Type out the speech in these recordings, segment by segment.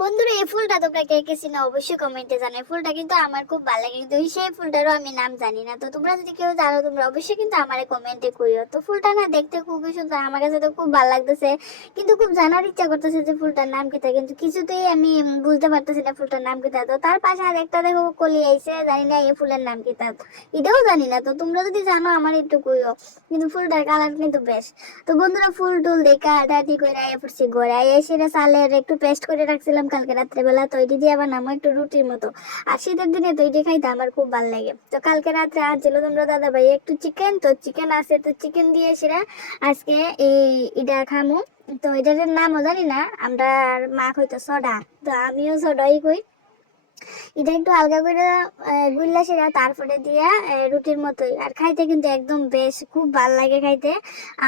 বন্ধুরা, এই ফুলটা তোমরা কে কে চিনো অবশ্যই কমেন্টে জানাই ফুলটা কিন্তু আমার খুব ভালো লাগে, কিন্তু সেই ফুলটারও আমি নাম জানি না। তো তোমরা যদি কেউ জানো, তোমরা অবশ্যই কিন্তু আমারে কমেন্টে করিও তো ফুলটা না দেখতে খুবই সুন্দর, আমার কাছে তো খুব ভালো লাগতেছে। কিন্তু খুব জানার ইচ্ছা করতেছে যে ফুলটার নাম কি তা কিন্তু কিছুতেই আমি বুঝতে পারতেছি না ফুলটার নাম কি তা তার পাশে আর একটা দেখো, কলি আইছে, জানি না এই ফুলের নাম কি তা এটাও জানি না, তো তোমরা যদি জানো, আমার একটু কইও। কিন্তু ফুলটার কালার কিন্তু বেশ তো বন্ধুরা, ফুল টুল দেখা হাঁটাহাঁটি করে আয়া পড়ছি ঘরে আয়া সেটা সালের একটু পেস্ট করে রাখছিলাম কালকে রাত্রেবেলা তো দিয়ে আবার নামো একটু রুটির মতো। আর শীতের দিনে তো খাইতে আমার খুব ভালো লাগে। তো কালকে রাত্রে আনছিল তোমরা দাদা ভাই একটু চিকেন তো চিকেন আছে, তো চিকেন দিয়ে সেরা আজকে এই এটা খামু। তো এটার নামও জানি না আমরা মা কইতো সডা। তো আমিও সডাই কই। এটা একটু হালকা করে গুল্লা সেরা, তারপরে দিয়া রুটির মতোই। আর খাইতে কিন্তু একদম বেশ, খুব ভালো লাগে খাইতে।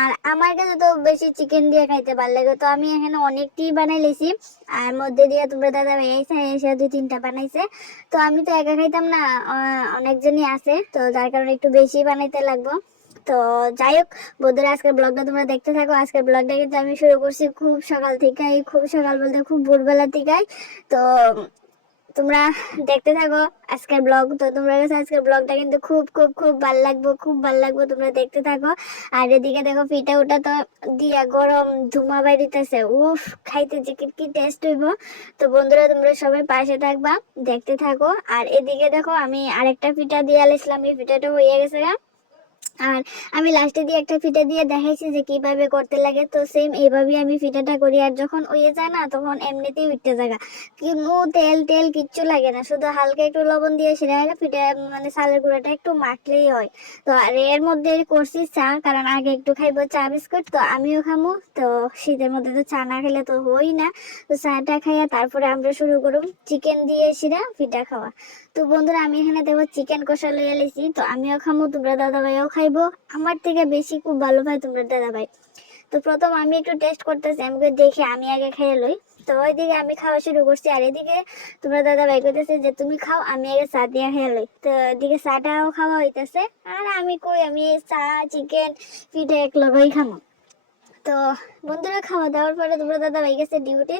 আর আমার কাছে তো বেশি চিকেন দিয়ে খাইতে ভালো লাগে। তো আমি এখানে আর মধ্যে দিয়ে তোমরা দাদা এসে এসে দুই তিনটা বানাইছে। তো আমি তো একা খাইতাম না অনেকজনই আছে। তো যার কারণে একটু বেশি বানাইতে লাগবো। তো যাই হোক, বন্ধুরা, আজকের ব্লগটা তোমরা দেখতে থাকো। আজকের ব্লগটা কিন্তু আমি শুরু করছি খুব সকাল থেকে খুব সকাল বলতে খুব ভোরবেলা থেকে তো তোমরা দেখতে থাকো আজকের ব্লগ। তো তোমরা কাছে আজকের ব্লগটা কিন্তু খুব খুব খুব ভালো লাগবে, খুব ভালো লাগবে তোমরা দেখতে থাকো। আর এদিকে দেখো ফিটা ওটা তো দিয়া গরম ধুমা বাইরিতেছে উফ, খাইতে যে কি কি টেস্ট হইব। তো বন্ধুরা, তোমরা সবাই পাশে থাকবা, দেখতে থাকো। আর এদিকে দেখো আমি আরেকটা পিঠা দিয়ে আলাইছিলাম এই পিঠাটা হয়ে গেছে গা। আর আমি লাস্টে দিয়ে একটা ফিটা দিয়ে দেখাইছি যে কীভাবে করতে লাগে। তো সেম এইভাবেই আমি ফিটাটা করি। আর যখন ওইয়ে যায় না, তখন এমনিতেই উঠতে জায়গা কিন্তু তেল তেল কিচ্ছু লাগে না। শুধু হালকা একটু লবণ দিয়ে সেটা ফিটা মানে চালের গুঁড়াটা একটু মাখলেই হয়। তো আর এর মধ্যে করছি চা, কারণ আগে একটু খাইবো চা বিস্কুট, তো আমিও খামো। তো শীতের মধ্যে তো চা না খেলে তো হই না। তো চাটা খাইয়া তারপরে আমরা শুরু করুম চিকেন দিয়ে সেটা ফিটা খাওয়া। তো বন্ধুরা, আমি এখানে দেখো চিকেন কষা লইয়া লিছি। তো আমিও খামো, তোমরা দাদা ভাইও খাইবো। আমার থেকে বেশি খুব ভালো ভাই তোমরা দাদা ভাই। তো প্রথম আমি একটু টেস্ট করতেছি আমাকে দেখে, আমি আগে খেয়ে লই। তো ওইদিকে আমি খাওয়া শুরু করছি, আর এদিকে তোমরা দাদা ভাই করতেছে যে, তুমি খাও, আমি আগে চা দিয়ে খেয়ে লই। তো এদিকে চাটাও খাওয়া হইতেছে, আর আমি কই, আমি চা চিকেন পিঠে এক লগাই খামো। তো বন্ধুরা, খাওয়া দাওয়ার পরে তোমরা দাদা ভাই গেছে ডিউটি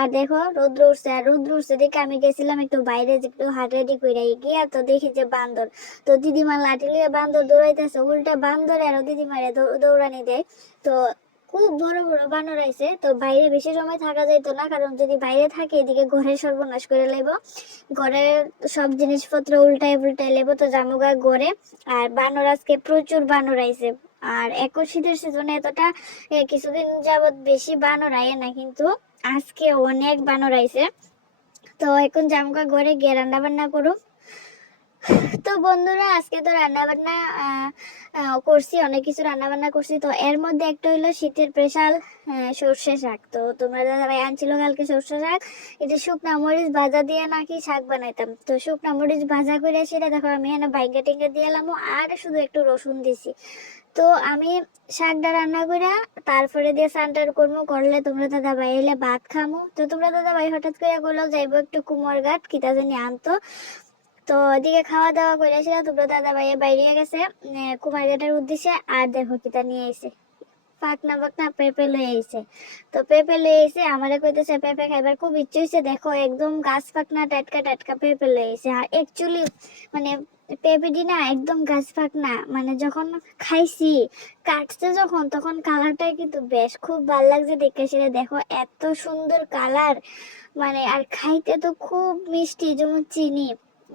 আর দেখো, রৌদ্র উঠছে আর রৌদ্র উঠছে দেখে আমি গেছিলাম একটু বাইরে একটু হাঁটাহাঁটি করে গিয়া, তো দেখি যে বান্দর। তো দিদিমা লাঠি লিয়ে বান্দর দৌড়াইতেছে, উল্টা বান্দর আর দিদিমারে দৌড়ানি দেয়। তো খুব বড় বড় বানর আইছে, তো বাইরে বেশি সময় থাকা যাইতো না, কারণ যদি বাইরে থাকে, এদিকে ঘরের সর্বনাশ করে লেব ঘরের সব জিনিসপত্র উল্টায় উল্টায় লেব তো জামুগা গড়ে আর বানর আজকে প্রচুর বানর আইছে। আর এখন শীতের সিজনে এতটা কিছুদিন যাবত বেশি বানর আয় না, কিন্তু আজকে অনেক বানর আইছে। তো এখন জামকা ঘরে গিয়ে রান্না বান্না করুক। তো বন্ধুরা, আজকে তো রান্না বান্না করছি, অনেক কিছু রান্না বান্না করছি। তো এর মধ্যে একটা হলো শীতের স্পেশাল সর্ষে শাক। তো তোমরা দাদা ভাই আনছিল কালকে সর্ষে শাক। এটা শুকনা মরিচ ভাজা দিয়ে নাকি শাক বানাইতাম। তো শুকনা মরিচ ভাজা করে সেটা দেখো, আমি এখানে বাইকে টেঙ্গে দিয়ে এলাম, আর শুধু একটু রসুন দিছি। তো আমি শাকটা রান্না করে তারপরে দিয়ে সানটার করব করলে তোমরা দাদা ভাই এলে ভাত খামো। তো তোমরা দাদা ভাই হঠাৎ করে করল যাইবো একটু কুমোর ঘাট কিতা জানি আনতো। তো ওদিকে খাওয়া দাওয়া করে এসে তোমরা দাদা ভাইয়ের বাইরে গেছে কুমার ঘাটের উদ্দেশ্যে, আর দেখো কিতা নিয়ে এসে পাকনা পাকনা পেঁপে লয়ে আইছে। তো পেঁপে লয়ে আইছে, আমারে কইতেছে, পেঁপে খাইবার খুব ইচ্ছে হইছে, দেখো একদম গাছ পাকনা টাটকা টাটকা পেঁপে লয়ে আইছে। আর অ্যাকচুয়ালি মানে পেঁপেটি না, একদম গাছ পাকনা মানে যখন খাইছি, কাটছে যখন, তখন কালারটা কিন্তু বেশ, খুব ভালো লাগছে দেখে সেটা দেখো এত সুন্দর কালার মানে আর খাইতে তো খুব মিষ্টি, যেমন চিনি।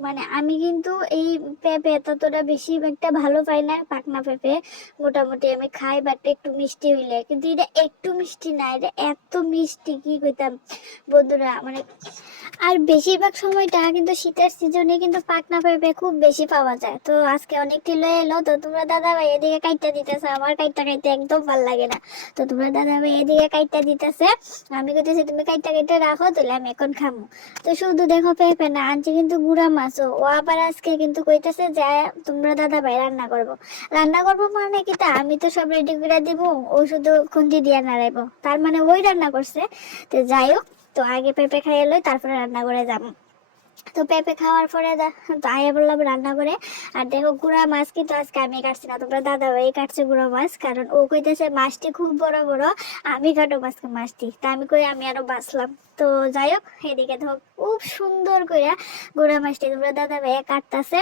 মানে আমি কিন্তু এই পেঁপে ততটা বেশি একটা ভালো পাই না, পাকনা পেঁপে। মোটামুটি আমি খাই বাট একটু মিষ্টি হইলে। কিন্তু এটা একটু মিষ্টি না, এটা এত মিষ্টি, কি কইতাম? বন্ধুরা মানে আর বেশিরভাগ সময়টা কিন্তু শীতের সিজনে কিন্তু পাকনা পেঁপে খুব বেশি পাওয়া যায়। তো আজকে অনেকটি লয়ে এলো, তো তোমরা দাদা ভাই এদিকে কাইটা দিতেছে। আমার কাইটা খাইতে একদম ভালো লাগে না। তো তোমরা দাদা ভাই এদিকে কাইটা দিতেছে। আমি কইতেছি, তুমি কাইটা কাইটা রাখো, তাহলে আমি এখন খামো। তো শুধু দেখো পেঁপে না, আনছি কিন্তু গুড়া মাছও ও আবার আজকে কিন্তু কইতেছে যে, তোমরা দাদা ভাই রান্না করব। রান্না করব মানে কি তা? আমি তো সব রেডি করে দিব, ও শুধু খুন্তি দিয়ে নাড়াইবো। তার মানে ওই রান্না করছে। তো যাই হোক, তো আগে পেঁপে খাইয়ে লই, তারপরে রান্না করে যাব। তো পেঁপে খাওয়ার পরে আয়া বললাম রান্না করে। আর দেখো গুড়া মাছ কিন্তু আজকে আমি কাটছি না। তোমরা দাদা ভাই কাটছে গুঁড়া মাছ, কারণ ও কইতেছে মাছটি খুব বড় বড়, আমি কাটো মাছকে মাছটি। তা আমি কই আমি আরও বাঁচলাম। তো যাই হোক, এদিকে ধর খুব সুন্দর করে গুড়া মাছটি তোমরা দাদা ভাইয়া কাটতেছে।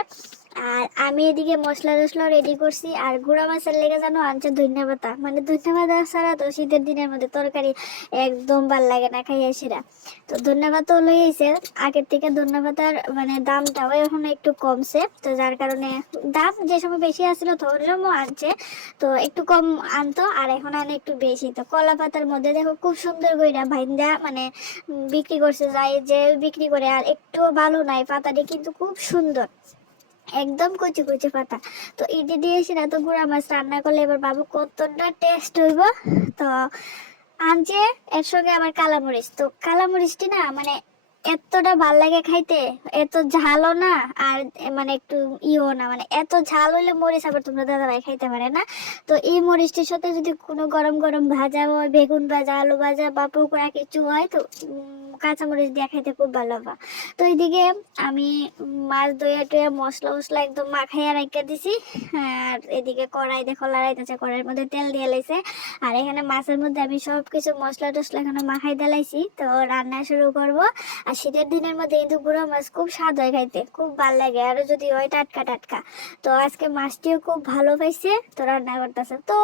আর আমি এদিকে মশলা টসলা রেডি করছি। আর গুঁড়া মাছের লেগে জানো আনছে ধনিয়া পাতা। মানে ধনিয়া পাতা ছাড়া তো শীতের দিনের মধ্যে তরকারি একদম ভালো লাগে না খাইয়া সেরা। তো ধন্যবাদ তো লইছে আগের থেকে ধন্যবাদার মানে দামটাও এখন একটু কমছে। তো যার কারণে দাম যে সময় বেশি আসছিল সময় আনছে। তো একটু কম আনতো আর এখন আনে একটু বেশি। তো কলা পাতার মধ্যে দেখো খুব সুন্দর কইরা ভাইন্দা মানে বিক্রি করছে। যাই যে বিক্রি করে আর একটু ভালো নাই পাতাটি কিন্তু খুব সুন্দর। একদম কচি কচি পাতা। তো ইডি দিয়েছি না তো গুঁড়া মাছ রান্না করলে এবার বাবু কতটা টেস্ট হইব? তো আনছে এর সঙ্গে আবার কালামরিচ। তো কালামরিচটি না মানে এতটা ভালো লাগে খাইতে এত ঝালও না আর মানে একটু ইও না মানে এত ঝাল হইলে মরিচ আবার তোমরা দাদাভাই খাইতে পারে না। তো এই মরিচটির সাথে যদি কোনো গরম গরম ভাজা হয় বেগুন ভাজা আলু ভাজা বা পকোড়া কিছু হয় তো উম, কাঁচা মরিচ দিয়ে খাইতে খুব ভালো হবে। তো এইদিকে আমি মাছ দইয়া টইয়া মশলা মশলা একদম মাখাইয়া রাখা দিছি। আর এদিকে কড়াই দেখো লড়াইতেছে কড়াইয়ের মধ্যে তেল দিয়ে লাইছে। আর এখানে মাছের মধ্যে আমি সব কিছু মশলা টসলা এখানে মাখাই দিলাইছি তো রান্না শুরু করব। আর শীতের দিনের মধ্যে কিন্তু গুঁড়ো মাছ খুব স্বাদ হয় খাইতে, খুব ভালো লাগে। আর যদি হয় টাটকা টাটকা। তো আজকে মাছটিও খুব ভালো পাইছে, তো রান্না করতেছে। তো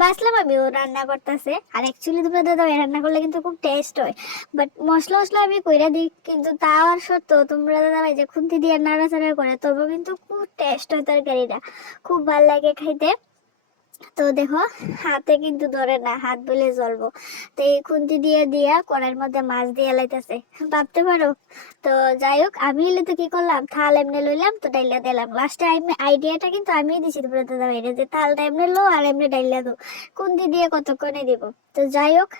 বাসলাম আমি ও রান্না করতেছে। আর অ্যাকচুয়ালি তোমরা দাদা রান্না করলে কিন্তু খুব টেস্ট হয়। বাট মশলা মশলা আমি কইরা দিই, কিন্তু তাও আর সত্ত্বেও তোমরা দাদা ভাই যে খুন্তি দিয়ে নাড়াচাড়া করে, তবুও কিন্তু খুব টেস্ট হয় তরকারিটা। খুব ভালো লাগে খাইতে। তো দেখো, হাতে কিন্তু ধরে না, হাত বলে জ্বলবো। তো এই খুন্তি দিয়ে দিয়া কড়াইয়ের মধ্যে মাছ দিয়ে লাইতেছে। ভাবতে পারো? তো যাই হোক, আমি এলে তো কি করলাম? থাল এমনি লইলাম, তো ডাইলা দিলাম। লাস্টে আমি আইডিয়াটা কিন্তু আমি দিছি তোমরা দাদা ভাইরে যে থালটা এমনি লো আর এমনি ডাইলা দো খুন্তি দিয়ে কতক্ষণে দিব? তো যাই হোক,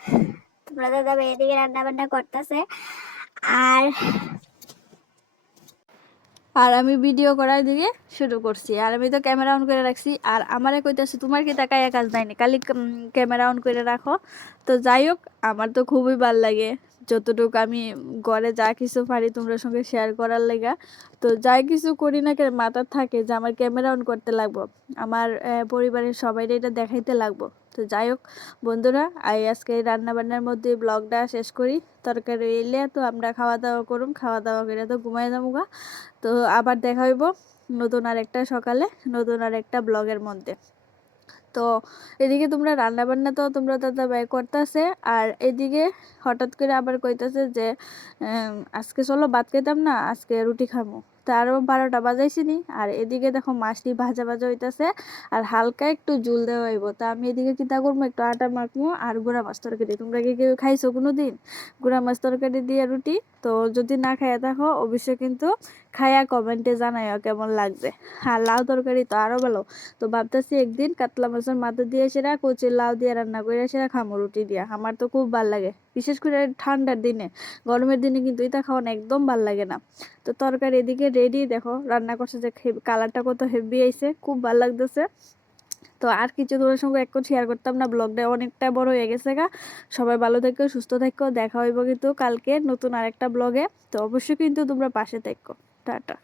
তোমরা দাদা ভাই এদিকে রান্না বান্না করতেছে। আর আর আমি ভিডিও করার দিকে শুরু করছি। আর আমি তো ক্যামেরা অন করে রাখছি। আর আমারে কইতাছে, তোমার কি তাকাইয়া কাজ নাইনি খালি ক্যামেরা অন করে রাখো। তো যাই হোক, আমার তো খুবই ভালো লাগে। যতটুকু আমি ঘরে যা কিছু পারি তোমরা সঙ্গে শেয়ার করার লেগা। তো যাই কিছু করি না কেন, মাথার থাকে যে আমার ক্যামেরা অন করতে লাগবো। আমার পরিবারের সবাই এটা দেখাইতে লাগবো। তো যাই হোক, বন্ধুরা, আই আজকে রান্নাবান্নার মধ্যে ব্লগটা শেষ করি। তরকারি এলে তো আমরা খাওয়া দাওয়া করুম খাওয়া দাওয়া করে তো ঘুমাই যাব গা। তো আবার দেখা হইব নতুন আর একটা সকালে, নতুন আর একটা ব্লগের মধ্যে। তো এদিকে তোমরা রান্নাবান্না তো তোমরা দাদা ব্যয় করতেছে, আর এদিকে হঠাৎ করে আবার কইতাছে যে আজকে চলো ভাত খেতাম না, আজকে রুটি খামো। আরও বারোটা বাজাইছি নি। আর এদিকে দেখো মাছটি ভাজা ভাজা হইতাছে আর হালকা একটু জুল দেওয়া হইব। তা আমি এদিকে চিন্তা করব? একটু আটা মাখবো আর গুঁড়া মাছ তরকারি। তোমরা কি কেউ খাইছো কোনো দিন গুঁড়া মাছ তরকারি দিয়ে রুটি? তো যদি না খাইয়া থাকো, অবশ্যই কিন্তু খাইয়া কমেন্টে জানাইও কেমন লাগছে। আর লাউ তরকারি তো আরও ভালো। তো ভাবতেছি একদিন কাতলা মাছের মাথা দিয়ে সেরা কচি লাউ দিয়ে রান্না করে সেরা খামো রুটি দিয়া। আমার তো খুব ভালো লাগে। বিশেষ করে ঠান্ডার দিনে। গরমের দিনে কিন্তু এটা খাওয়ানো একদম ভালো লাগে না। তো তরকারি এদিকে রেডি দেখো, রান্না করছে যে কালারটা কত হেভি আইছে, খুব ভালো লাগতেছে। তো আর কিছু তোমার সঙ্গে এখন শেয়ার করতাম না ব্লগটা অনেকটা বড় হয়ে গেছে গা। সবাই ভালো থেকো, সুস্থ থেকো, দেখা হইব কিন্তু কালকে নতুন আরেকটা ব্লগে তো অবশ্যই কিন্তু তোমরা পাশে থেকো। টাটা।